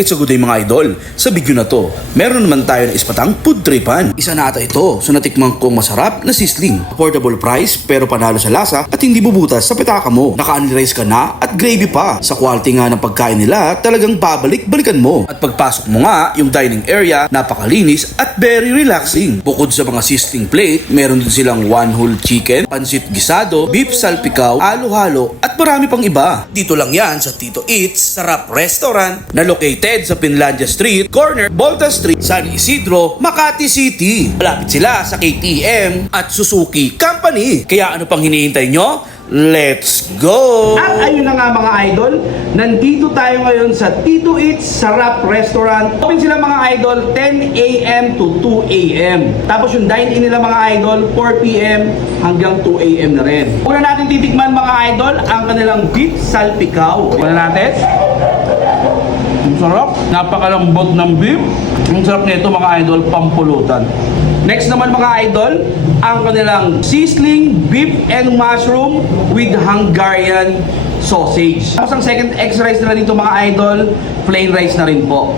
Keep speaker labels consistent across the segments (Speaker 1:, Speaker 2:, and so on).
Speaker 1: It's a good day mga idol. Sa video na to, meron naman tayo na ispatang food tripan. Isa na ata ito sa natikmang kong masarap na sisling. Affordable price pero panalo sa lasa at hindi bubutas sa pitaka mo. Naka-only rice ka na at gravy pa. Sa quality nga ng pagkain nila, talagang babalik-balikan mo. At pagpasok mo nga, yung dining area, napakalinis at very relaxing. Bukod sa mga sisling plate, meron din silang one whole chicken, pansit gisado, beef salpikaw, halo-halo at marami pang iba. Dito lang yan sa Tito Eats Sarap Restaurant na located sa Finlandia Street, corner Volta Street, San Isidro, Makati City. Malapit sila sa KTM at Suzuki Company. Kaya ano pang hinihintay nyo? Let's go!
Speaker 2: At ayun na nga mga idol, nandito tayo ngayon sa Tito Eats Sarap Restaurant. Open sila mga idol 10 a.m. to 2 a.m. Tapos yung dine-in nila mga idol 4 p.m. hanggang 2 a.m. na rin. Una natin titikman mga idol ang kanilang beef salpikaw. Una natin. Sarap. Napakalambot ng beef. Ang sarap nito mga idol, pampulutan. Next naman mga idol, ang kanilang sizzling beef and mushroom with Hungarian sausage. Tapos ang second extra rice nila dito mga idol, plain rice na rin po.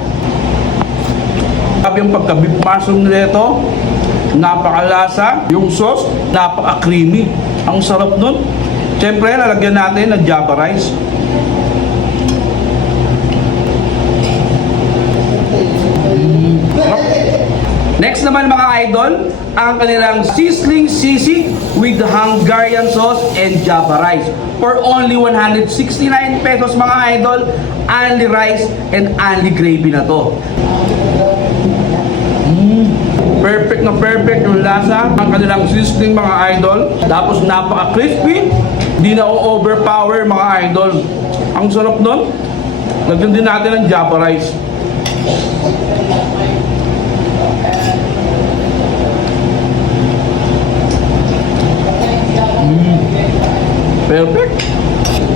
Speaker 2: Sabi yung pagka-beef mushroom nila ito, napakalasa. Yung sauce, napaka-creamy. Ang sarap nun. Siyempre, lalagyan natin ng java rice. Next naman mga idol, ang kanilang sizzling sisig with Hungarian sauce and Java rice. For only 169 pesos mga idol, only rice and only gravy na to. Mm, Perfect na perfect yung lasa ang kanilang sizzling mga idol. Tapos napaka-crispy, hindi na overpower mga idol. Ang sarap nun. Lagyan din natin ng Java rice. Perfect.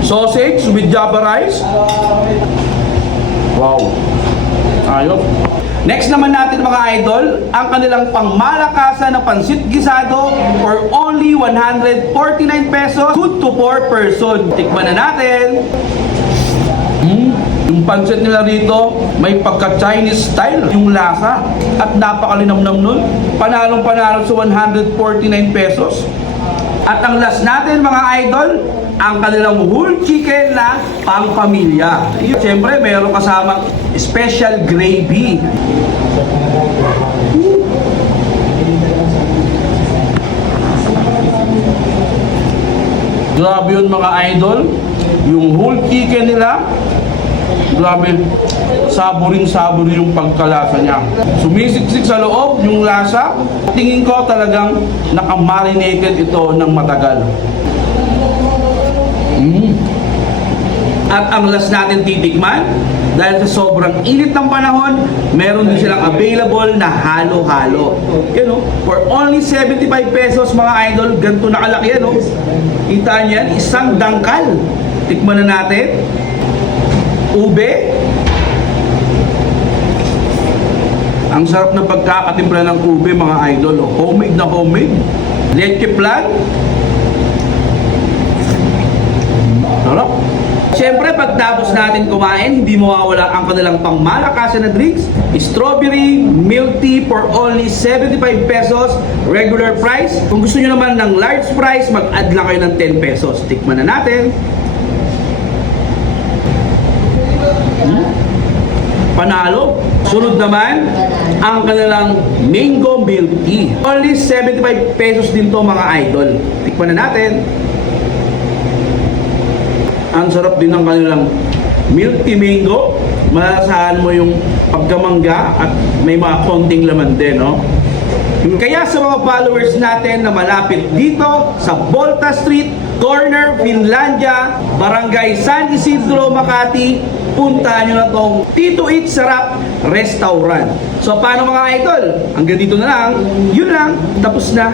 Speaker 2: Sausage with java rice. Wow. Ayos. Next naman natin mga idol, ang kanilang pangmalakasan na pansit gisado for only 149 pesos, good to 4 person. Tikman na natin. Pansit nila rito, may pagka-Chinese style yung lasa at napakalinamnam nun. Panalong panalo sa 149 pesos. At ang last natin mga idol, ang kanilang whole chicken na pang pamilya. Siyempre, mayroon kasamang special gravy. Grabe yun mga idol. Yung whole chicken nila, grabe, saboring-sabori yung pagkalasa niya. Sumisiksik sa loob yung lasa. Tingin ko talagang nakamarinated ito ng matagal. Mm. At ang last natin titikman, dahil sa sobrang init ng panahon, meron din silang available na halo-halo. Yan o, for only 75 pesos mga idol, ganito nakalaki yan o. Kita niyo yan, isang dangkal. Tikman na natin. Ube. Ang sarap ng pagkakatimpla ng ube mga idol. oh. Homemade na homemade. Leche flan. Sarap. Siyempre, pagtapos natin kumain, hindi mawawala ang kanilang pangmalakasan na drinks. Strawberry milk tea for only 75 pesos, regular price. Kung gusto nyo naman ng large price, mag-add lang kayo ng 10 pesos. Tikman na natin. Panalo. Sunod naman, ang kanilang mango milk tea. Only 75 pesos din to mga idol. Tikman na natin. Ang sarap din ng kanilang milk tea mango. Malasahan mo yung pagkamangga at may mga konting laman din, no? Kaya sa mga followers natin na malapit dito sa Volta Street, Corner, Finlandia, Barangay San Isidro, Makati, puntahan nyo na tong Tito Eat Sarap Restaurant. So paano mga idol? Hanggang dito na lang. Yun lang. Tapos na.